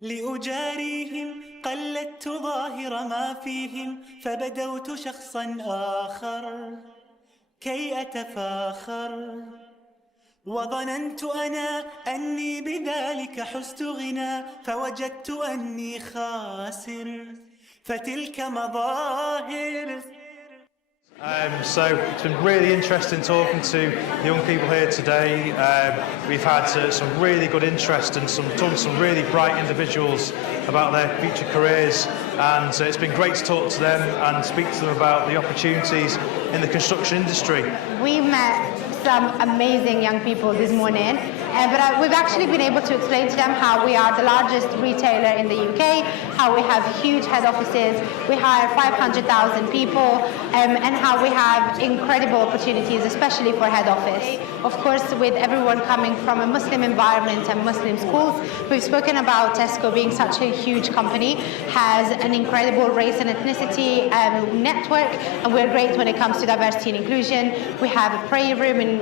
لأجاريهم قلدت ظاهر ما فيهم فبدوت شخصا آخر كي أتفاخر وظننت أنا أني بذلك حزت غنى فوجدت أني خاسر فتلك مظاهر. So it's been really interesting talking to the young people here today. We've had some really good interest and talking to some really bright individuals about their future careers, and it's been great to talk to them and speak to them about the opportunities in the construction industry. We met some amazing young people this morning, but we've actually been able to explain to them how we are the largest retailer in the UK, how we have huge head offices, we hire 500,000 people, and how we have incredible opportunities, especially for head office. Of course, with everyone coming from a Muslim environment and Muslim schools, we've spoken about Tesco being such a huge company, has an incredible race and ethnicity network, and we're great when it comes to diversity and inclusion. We have a prayer room in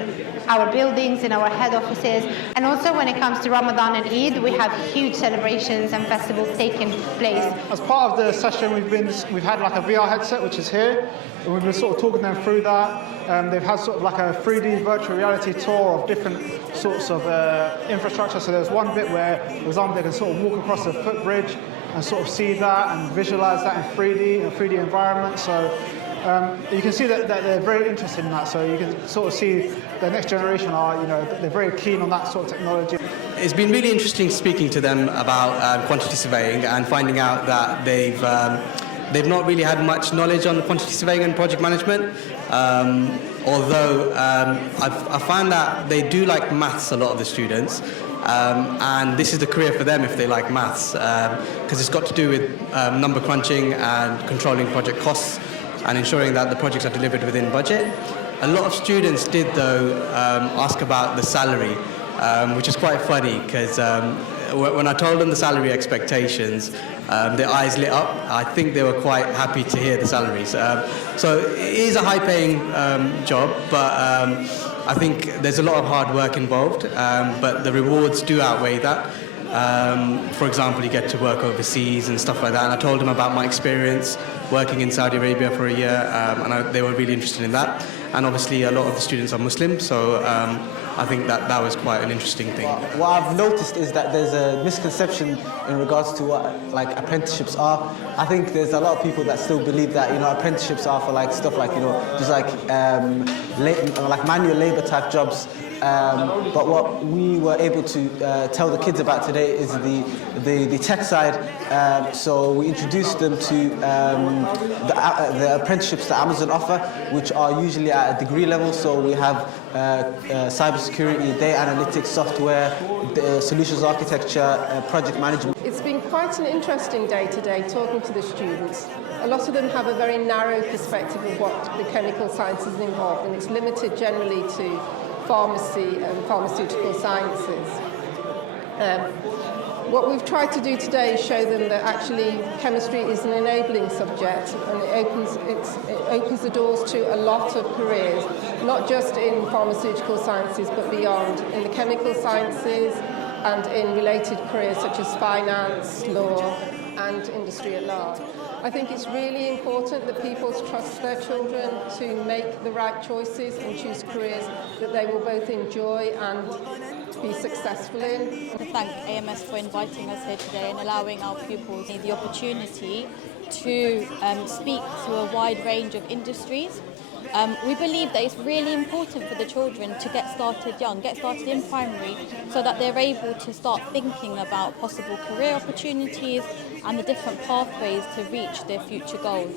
our buildings, in our head offices, and also when it comes to Ramadan and Eid, we have huge celebrations and festivals taking place. As part of the session, we've had like a VR headset, which is here, and we've been sort of talking them through that. They've had sort of like a 3D virtual reality tour of different sorts of infrastructure. So there's one bit where, for example, they can sort of walk across a footbridge and sort of see that and visualize that in 3D, in a 3D environment. So you can see that they're very interested in that. So you can sort of see the next generation they're very keen on that sort of technology. It's been really interesting speaking to them about quantity surveying and finding out that they've not really had much knowledge on quantity surveying and project management. Although I find that they do like maths, a lot of the students. And this is the career for them if they like maths, because it's got to do with number crunching and controlling project costs and ensuring that the projects are delivered within budget. A lot of students did, though, ask about the salary, which is quite funny, because when I told them the salary expectations, their eyes lit up. I think they were quite happy to hear the salaries. So it is a high-paying job, but I think there's a lot of hard work involved, but the rewards do outweigh that. For example, you get to work overseas and stuff like that. And I told them about my experience working in Saudi Arabia for a year, and they were really interested in that. And obviously, a lot of the students are Muslim, so I think that was quite an interesting thing. What I've noticed is that there's a misconception in regards to what apprenticeships are. I think there's a lot of people that still believe that apprenticeships are for stuff like just like manual labor type jobs. But what we were able to tell the kids about today is the tech side. So we introduced them to the apprenticeships that Amazon offer, which are usually at a degree level. So we have cybersecurity, data analytics, software, solutions architecture, project management. It's been quite an interesting day today talking to the students. A lot of them have a very narrow perspective of what the chemical sciences involve, and it's limited generally to pharmacy and pharmaceutical sciences. What we've tried to do today is show them that actually chemistry is an enabling subject, and it opens the doors to a lot of careers, not just in pharmaceutical sciences but beyond, in the chemical sciences and in related careers such as finance, law and industry at large. I think it's really important that people trust their children to make the right choices and choose careers that they will both enjoy and be successful in. I thank AMS for inviting us here today and allowing our pupils the opportunity to speak to a wide range of industries. We believe that it's really important for the children to get started young, get started in primary, so that they're able to start thinking about possible career opportunities and the different pathways to reach their future goals.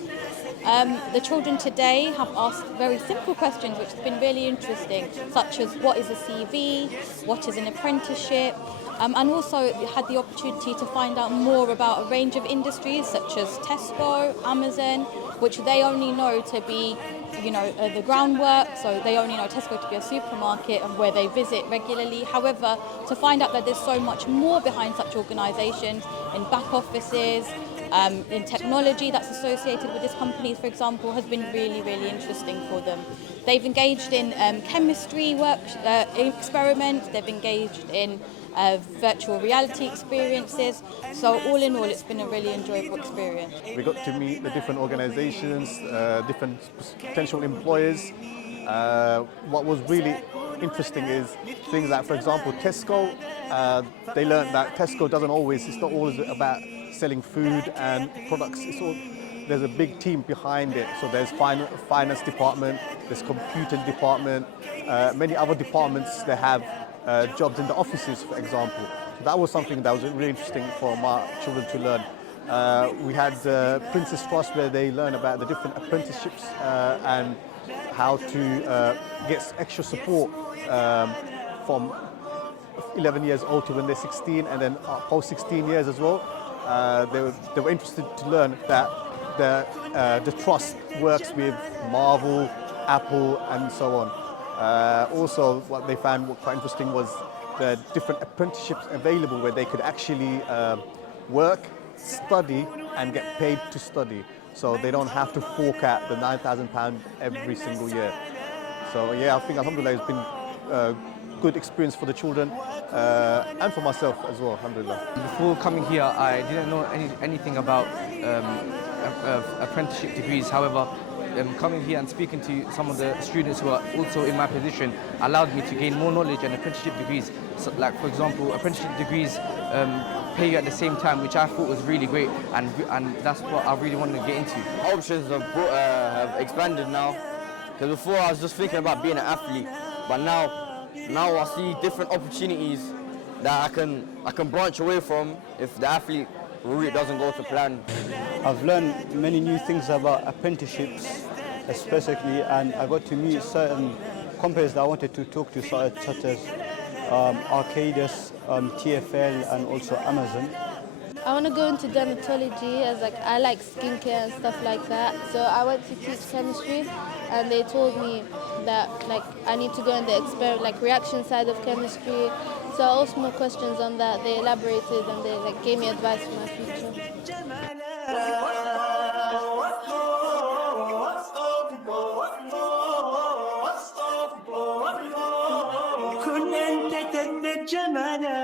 The children today have asked very simple questions which have been really interesting, such as what is a CV, what is an apprenticeship, and also had the opportunity to find out more about a range of industries such as Tesco, Amazon, which they only know to be the groundwork, so they only know Tesco to be a supermarket and where they visit regularly. However, to find out that there's so much more behind such organisations in back offices, in technology that's associated with this company, for example, has been really, really interesting for them. They've engaged in chemistry work experiments, they've engaged in virtual reality experiences. So all in all, it's been a really enjoyable experience. We got to meet the different organizations, different potential employers. What was really interesting is things like, for example, Tesco. They learned that Tesco it's not always about selling food and products. There's a big team behind it. So there's finance department, there's computing department, many other departments that have jobs in the offices, for example. So that was something that was really interesting for my children to learn. We had Princess Trust, where they learn about the different apprenticeships and how to get extra support from 11 years old to when they're 16, and then post 16 years as well. They were interested to learn that the trust works with Marvel, Apple, and so on. Also, what they found quite interesting was the different apprenticeships available where they could actually work, study, and get paid to study. So they don't have to fork out the £9,000 every single year. So yeah, I think alhamdulillah it's been a good experience for the children and for myself as well, alhamdulillah. Before coming here, I didn't know anything about apprenticeship degrees. However, coming here and speaking to some of the students who are also in my position allowed me to gain more knowledge, and apprenticeship degrees, so, like for example, apprenticeship degrees pay you at the same time, which I thought was really great, and that's what I really wanted to get into. Options have expanded now, because before I was just thinking about being an athlete, but now I see different opportunities that I can branch away from if the athlete route doesn't go to plan. I've learned many new things about apprenticeships, especially, and I got to meet certain companies that I wanted to talk to, such as Arcadis, TFL, and also Amazon. I want to go into dermatology, as I like skincare and stuff like that. So I went to teach chemistry, and they told me that I need to go in the reaction side of chemistry. So I asked more questions on that. They elaborated and they gave me advice for my future. كن أنت تدمج جمالا